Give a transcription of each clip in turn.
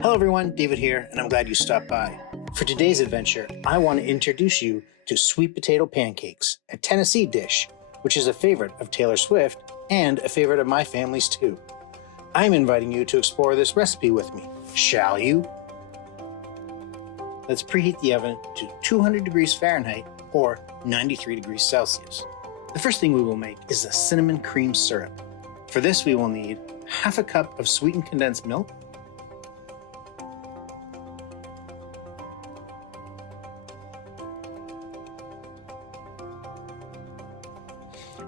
Hello everyone, David here, and I'm glad you stopped by. For today's adventure, I want to introduce you to sweet potato pancakes, a Tennessee dish, which is a favorite of Taylor Swift and a favorite of my family's too. I'm inviting you to explore this recipe with me, shall you? Let's preheat the oven to 200 degrees Fahrenheit or 93 degrees Celsius. The first thing we will make is a cinnamon cream syrup. For this we will need half a cup of sweetened condensed milk,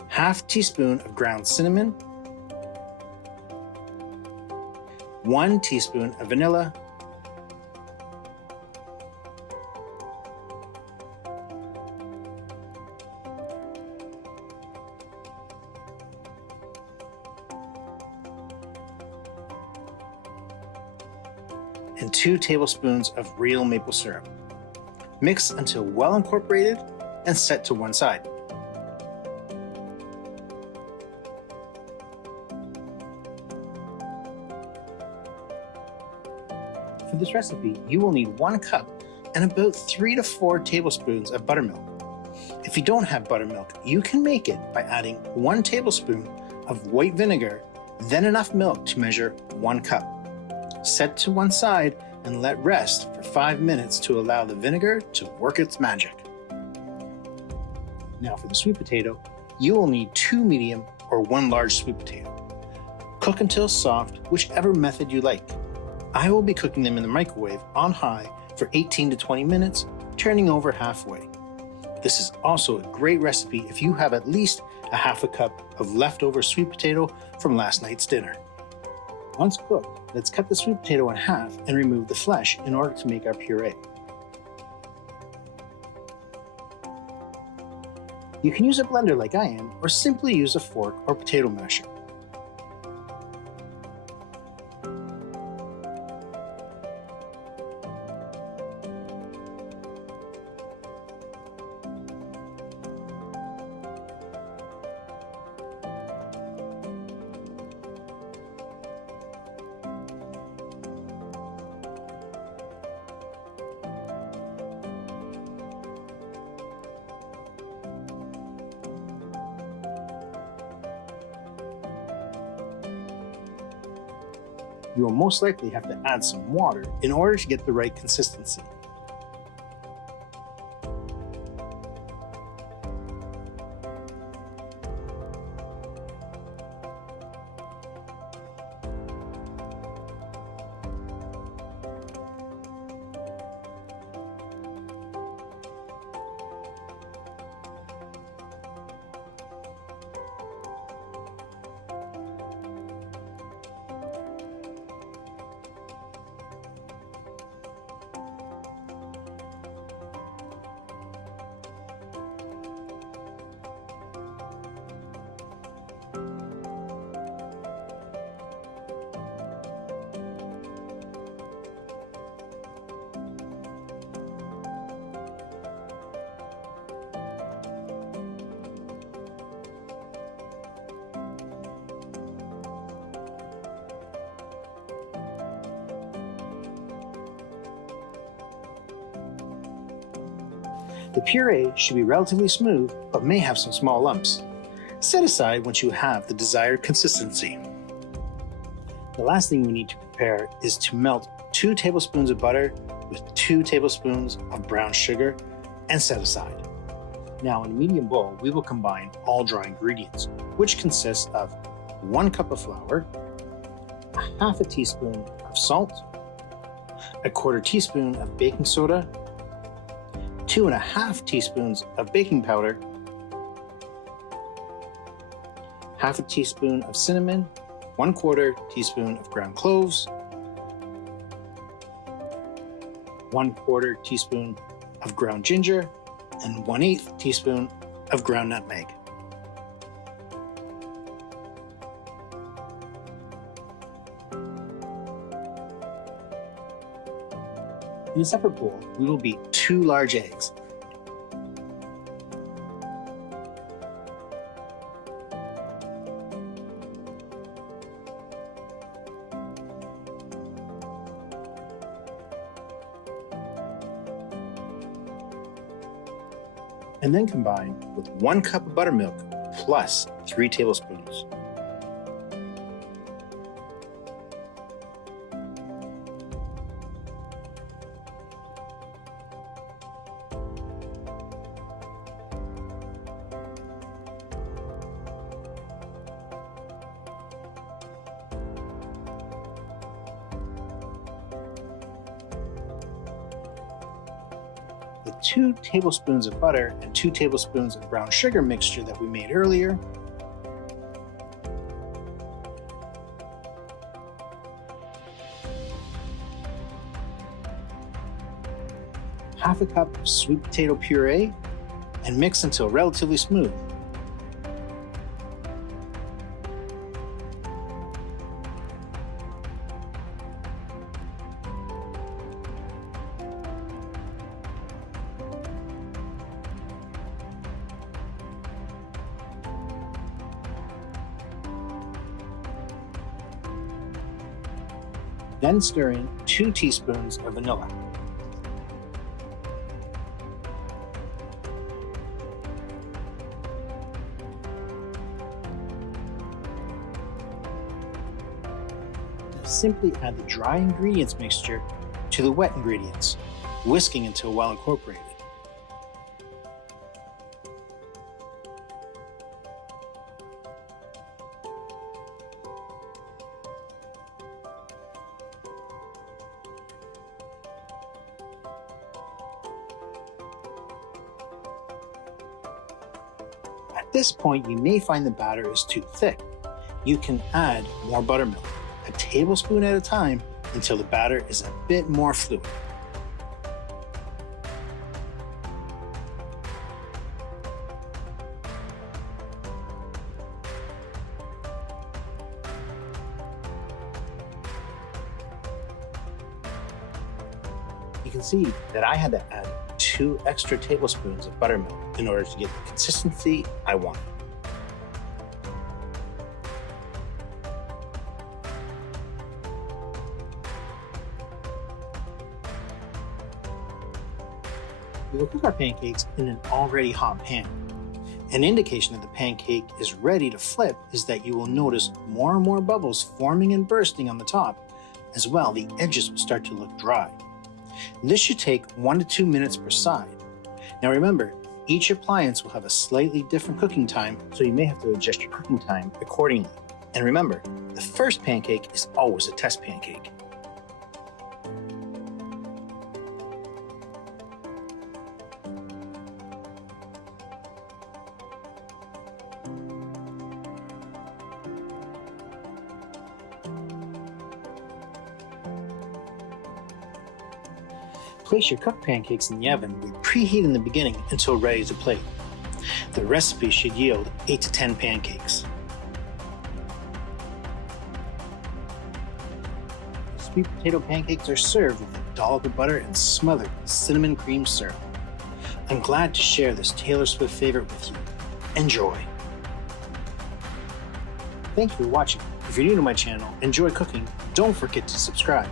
half teaspoon of ground cinnamon, 1 teaspoon of vanilla, and 2 tablespoons of real maple syrup. Mix until well incorporated and set to one side. For this recipe, you will need 1 cup and about 3 to 4 tablespoons of buttermilk. If you don't have buttermilk, you can make it by adding 1 tablespoon of white vinegar, then enough milk to measure 1 cup. Set to one side and let rest for 5 minutes to allow the vinegar to work its magic. Now for the sweet potato, you will need 2 medium or 1 large sweet potato. Cook until soft, whichever method you like. I will be cooking them in the microwave on high for 18 to 20 minutes, turning over halfway. This is also a great recipe if you have at least a half a cup of leftover sweet potato from last night's dinner. Once cooked, let's cut the sweet potato in half and remove the flesh in order to make our puree. You can use a blender like I am, or simply use a fork or potato masher. You will most likely have to add some water in order to get the right consistency. The puree should be relatively smooth, but may have some small lumps. Set aside once you have the desired consistency. The last thing we need to prepare is to melt 2 tablespoons of butter with 2 tablespoons of brown sugar and set aside. Now in a medium bowl, we will combine all dry ingredients, which consists of 1 cup of flour, half a teaspoon of salt, a quarter teaspoon of baking soda, 2.5 teaspoons of baking powder, half a teaspoon of cinnamon, 1/4 teaspoon of ground cloves, 1/4 teaspoon of ground ginger, and 1/8 teaspoon of ground nutmeg. In a separate bowl, we will beat 2 large eggs. and then combine with 1 cup of buttermilk plus 3 tablespoons. The 2 tablespoons of butter and 2 tablespoons of brown sugar mixture that we made earlier, half a cup of sweet potato puree, and mix until relatively smooth. Then stir in 2 teaspoons of vanilla. Now simply add the dry ingredients mixture to the wet ingredients, whisking until well incorporated. At this point, you may find the batter is too thick. You can add more buttermilk, a tablespoon at a time, until the batter is a bit more fluid. You can see that I had to add 2 extra tablespoons of buttermilk in order to get the consistency I wanted. We will cook our pancakes in an already hot pan. An indication that the pancake is ready to flip is that you will notice more and more bubbles forming and bursting on the top. As well, the edges will start to look dry. This should take 1 to 2 minutes per side. Now remember, each appliance will have a slightly different cooking time, so you may have to adjust your cooking time accordingly. And remember, the first pancake is always a test pancake. Place your cooked pancakes in the oven with preheat in the beginning until ready to plate. The recipe should yield 8 to 10 pancakes. Sweet potato pancakes are served with a dollop of butter and smothered with cinnamon cream syrup. I'm glad to share this Taylor Swift favorite with you. Enjoy! Thank you for watching. If you're new to my channel, enjoy cooking, don't forget to subscribe.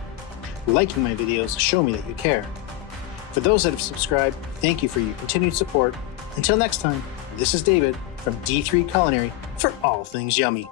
Liking my videos show me that you care. For those that have subscribed, thank you for your continued support. Until next time, this is David from D3 Culinary for all things yummy.